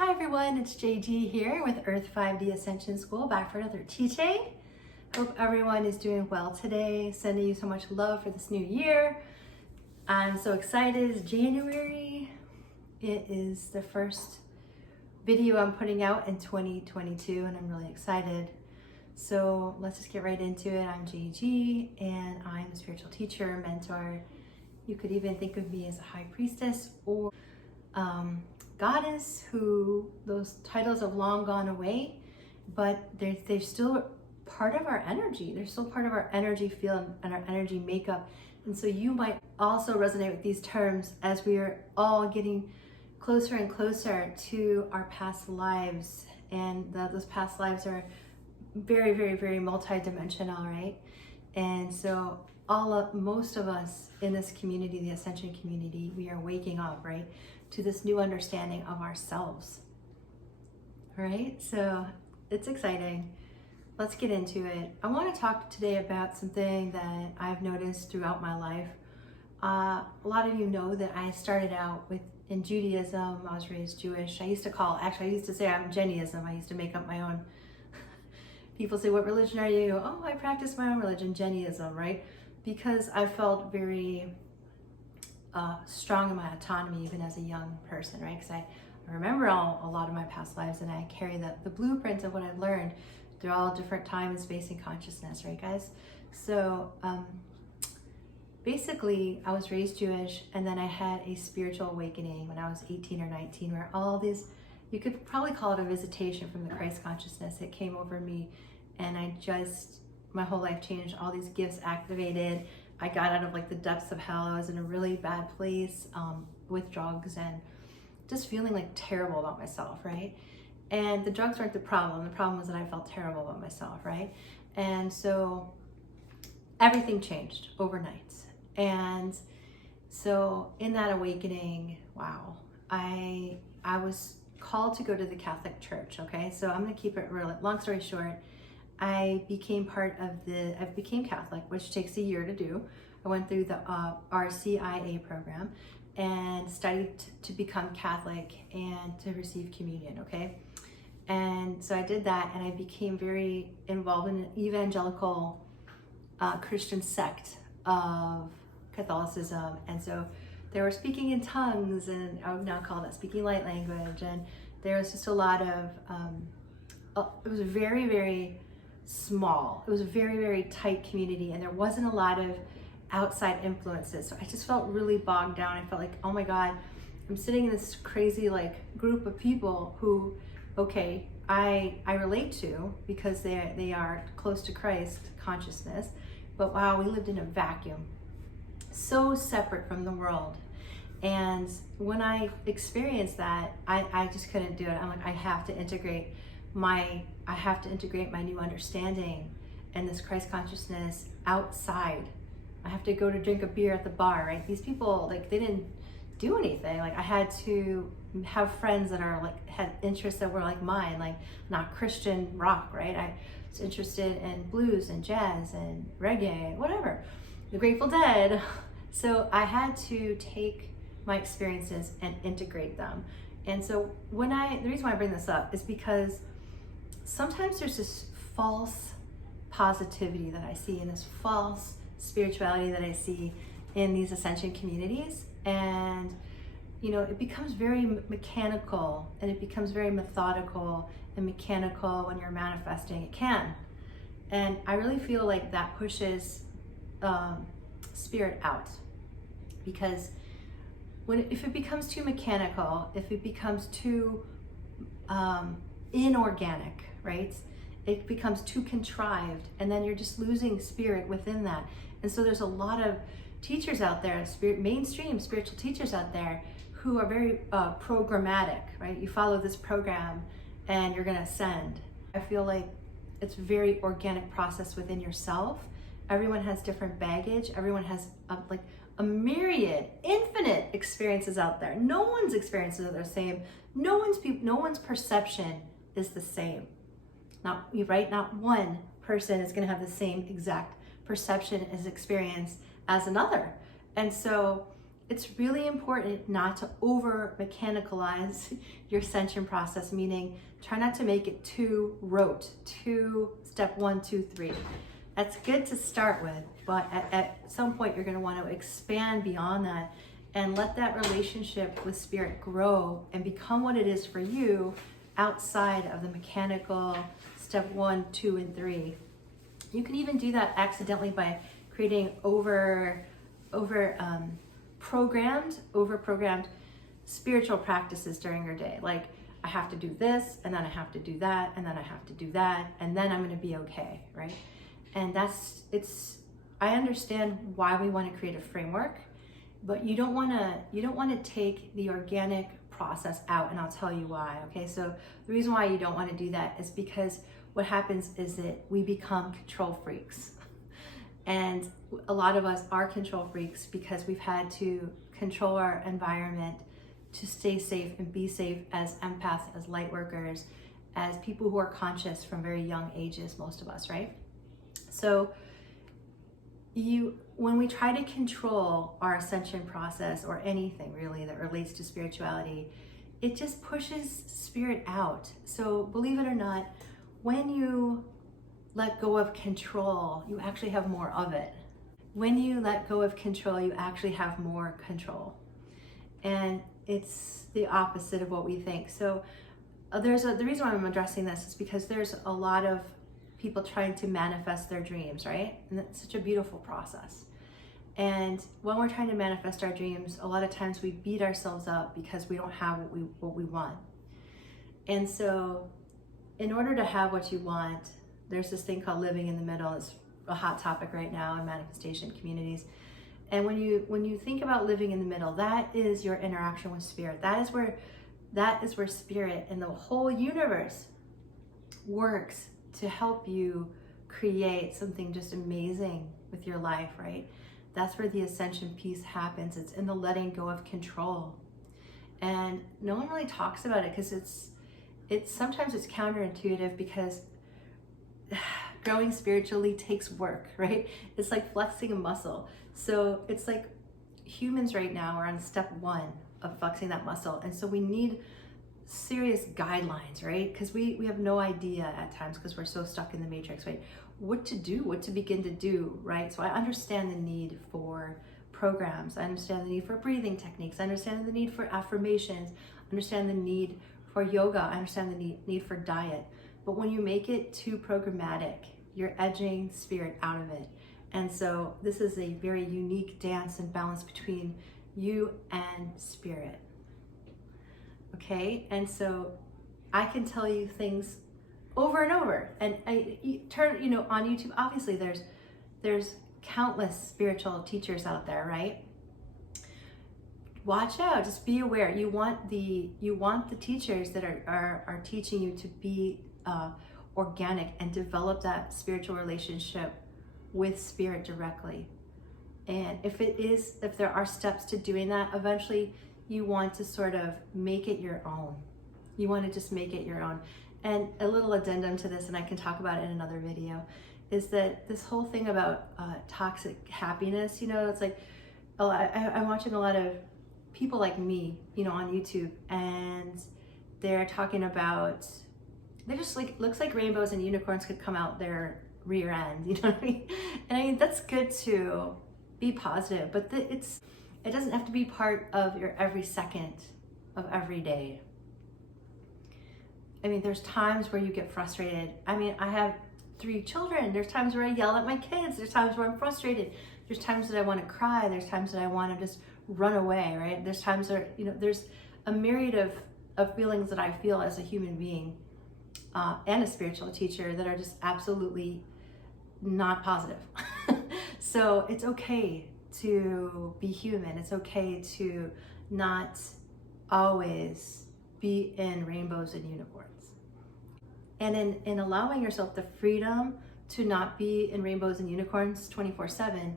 Hi everyone, it's JG here with Earth-5D Ascension School, back for another teaching. Hope everyone is doing well today. Sending you so much love for this new year. I'm so excited. It's January. It is the first video I'm putting out in 2022 and I'm really excited. So let's just get right into it. I'm JG and I'm a spiritual teacher, mentor. You could even think of me as a high priestess or goddess, who those titles have long gone away, but they're still part of our energy. They're still part of our energy field and our energy makeup. And so you might also resonate with these terms as we are all getting closer and closer to our past lives. And those past lives are very, very, very multi-dimensional, right? And so most of us in this community, the Ascension community, we are waking up, right, to this new understanding of ourselves. All right, so it's exciting. Let's get into it. I want to talk today about something that I've noticed throughout my life. A lot of you know that I started out in Judaism. I was raised Jewish. I used to say I'm Jennyism. I used to make up my own. People say, what religion are you? Oh, I practice my own religion, Jennyism, right? Because I felt very strong in my autonomy even as a young person, right? Because I remember a lot of my past lives and I carry the blueprint of what I've learned through all different time and space and consciousness, right guys? So basically I was raised Jewish, and then I had a spiritual awakening when I was 18 or 19 where all these, you could probably call it a visitation from the Christ consciousness that came over me, and my whole life changed. All these gifts activated. I got out of the depths of hell. I was in a really bad place with drugs and just feeling terrible about myself, right? And the drugs weren't the problem. The problem was that I felt terrible about myself, right? And so everything changed overnight. And so in that awakening, wow, I was called to go to the Catholic Church, okay? So I'm gonna keep it real. Long story short, I became Catholic, which takes a year to do. I went through the RCIA program and studied to become Catholic and to receive communion, okay? And so I did that, and I became very involved in an evangelical Christian sect of Catholicism. And so they were speaking in tongues, and I would now call that speaking light language. And there was just a lot of, it was very, very small. It was a very, very tight community, and there wasn't a lot of outside influences. So I just felt really bogged down. I felt like, oh my God, I'm sitting in this crazy group of people who, okay, I relate to because they are close to Christ consciousness, but wow, we lived in a vacuum, so separate from the world. And when I experienced that, I just couldn't do it. I'm like, I have to integrate my new understanding and this Christ consciousness outside. I have to go to drink a beer at the bar, right? These people, they didn't do anything. I had to have friends that had interests that were like mine, not Christian rock, right? I was interested in blues and jazz and reggae, whatever, the Grateful Dead. So I had to take my experiences and integrate them. And so the reason why I bring this up is because sometimes there's this false positivity that I see, and this false spirituality that I see in these Ascension communities. And, it becomes very mechanical, and it becomes very methodical and mechanical when you're manifesting. It can. And I really feel like that pushes spirit out, because if it becomes too mechanical, if it becomes too inorganic, right? It becomes too contrived, and then you're just losing spirit within that. And so there's a lot of teachers out there, mainstream spiritual teachers out there, who are very programmatic, right? You follow this program and you're gonna ascend. I feel like it's a very organic process within yourself. Everyone has different baggage. Everyone has a myriad, infinite experiences out there. No one's experiences are the same. No one's perception is the same. Not one person is going to have the same exact perception as experience as another. And so it's really important not to over mechanicalize your ascension process, meaning try not to make it too rote, too step 1, 2, 3. That's good to start with, but at some point you're going to want to expand beyond that and let that relationship with spirit grow and become what it is for you outside of the mechanical step 1, 2, and 3. You can even do that accidentally by creating over-programmed spiritual practices during your day. Like, I have to do this, and then I have to do that, and then I have to do that, and then I'm going to be okay, right? And I understand why we want to create a framework, but you don't want to take the organic process out, and I'll tell you why. Okay, so the reason why you don't want to do that is because what happens is that we become control freaks. And a lot of us are control freaks because we've had to control our environment to stay safe and be safe as empaths, as light workers, as people who are conscious from very young ages, most of us, right? So when we try to control our ascension process or anything really that relates to spirituality, it just pushes spirit out. So believe it or not, when you let go of control, you actually have more of it. When you let go of control, you actually have more control. And it's the opposite of what we think. So the reason why I'm addressing this is because there's a lot of people trying to manifest their dreams, right? And that's such a beautiful process. And when we're trying to manifest our dreams, a lot of times we beat ourselves up because we don't have what we want. And so in order to have what you want, there's this thing called living in the middle. It's a hot topic right now in manifestation communities. And when you think about living in the middle, that is your interaction with spirit. That is where spirit and the whole universe works to help you create something just amazing with your life, right? That's where the ascension piece happens. It's in the letting go of control. And no one really talks about it because sometimes it's counterintuitive because growing spiritually takes work, right? It's like flexing a muscle. So it's like humans right now are on step 1 of flexing that muscle. And so we need serious guidelines, right? Because we have no idea at times because we're so stuck in the matrix, right? What to do, what to begin to do, right? So I understand the need for programs. I understand the need for breathing techniques. I understand the need for affirmations. I understand the need for yoga. I understand the need for diet. But when you make it too programmatic, you're edging spirit out of it. And so this is a very unique dance and balance between you and spirit. Okay? And so I can tell you things over and over. And you turn, on YouTube, obviously there's countless spiritual teachers out there, right? Watch out, just be aware. You want the teachers that are teaching you to be organic and develop that spiritual relationship with spirit directly. And if there are steps to doing that, eventually you want to sort of make it your own. You want to just make it your own. And a little addendum to this, and I can talk about it in another video, is that this whole thing about toxic happiness, it's like I'm watching a lot of people like me, on YouTube, and they're talking about, they're just like, looks like rainbows and unicorns could come out their rear end, you know what I mean? And I mean, that's good to be positive, but it doesn't have to be part of your every second of every day. I mean, there's times where you get frustrated. I mean, I have 3 children. There's times where I yell at my kids. There's times where I'm frustrated. There's times that I want to cry. There's times that I want to just run away, right? There's times where, there's a myriad of feelings that I feel as a human being and a spiritual teacher that are just absolutely not positive. So it's okay to be human. It's okay to not always be in rainbows and unicorns. And in allowing yourself the freedom to not be in rainbows and unicorns 24/7,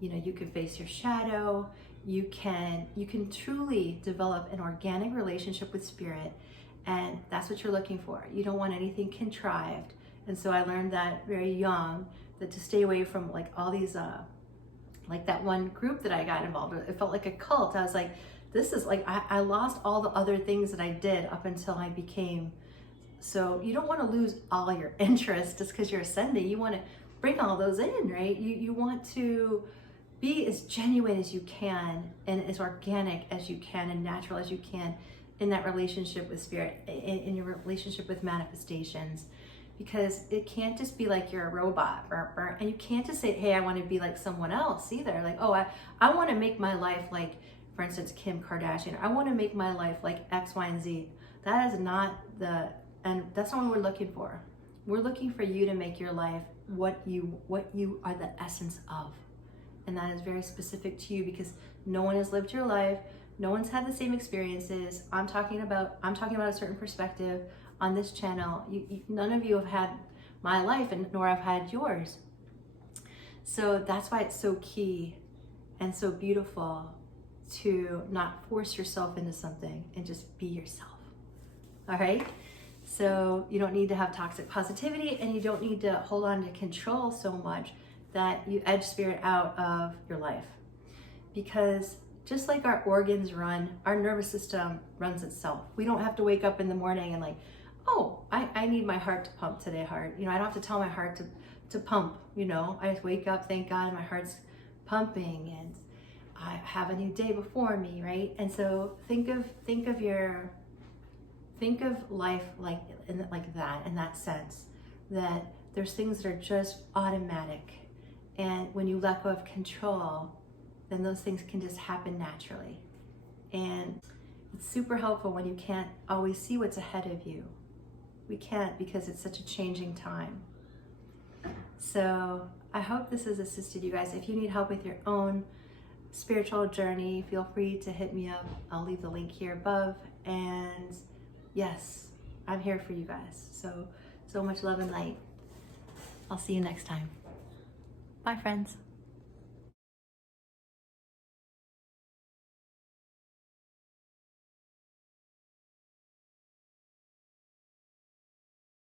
you can face your shadow. You can truly develop an organic relationship with spirit, and that's what you're looking for. You don't want anything contrived. And so I learned that very young, that to stay away from like all these Like that one group that I got involved with, it felt like a cult. I was like, this is like, I lost all the other things that I did up until I became. So you don't want to lose all your interest just because you're ascending. You want to bring all those in, right? You want to be as genuine as you can and as organic as you can and natural as you can in that relationship with spirit, in your relationship with manifestations, because it can't just be like you're a robot, and you can't just say, hey, I want to be like someone else either. Like, oh, I want to make my life like, for instance, Kim Kardashian. I want to make my life like X, Y, and Z. That is not and that's not what we're looking for. We're looking for you to make your life what you are the essence of. And that is very specific to you, because no one has lived your life. No one's had the same experiences. I'm talking about a certain perspective on this channel. None of you have had my life, and nor I've had yours. So that's why it's so key and so beautiful to not force yourself into something and just be yourself. All right? So you don't need to have toxic positivity, and you don't need to hold on to control so much that you edge spirit out of your life. Because just like our organs run, our nervous system runs itself. We don't have to wake up in the morning and like, oh, I need my heart to pump today, heart. You know, I don't have to tell my heart to pump, you know. I just wake up, thank God, my heart's pumping, and I have a new day before me, right? And so think of life like that, in that sense, that there's things that are just automatic. And when you let go of control, then those things can just happen naturally. And it's super helpful when you can't always see what's ahead of you. We can't, because it's such a changing time. So I hope this has assisted you guys. If you need help with your own spiritual journey, feel free to hit me up. I'll leave the link here above. And yes, I'm here for you guys. So much love and light. I'll see you next time. Bye, friends.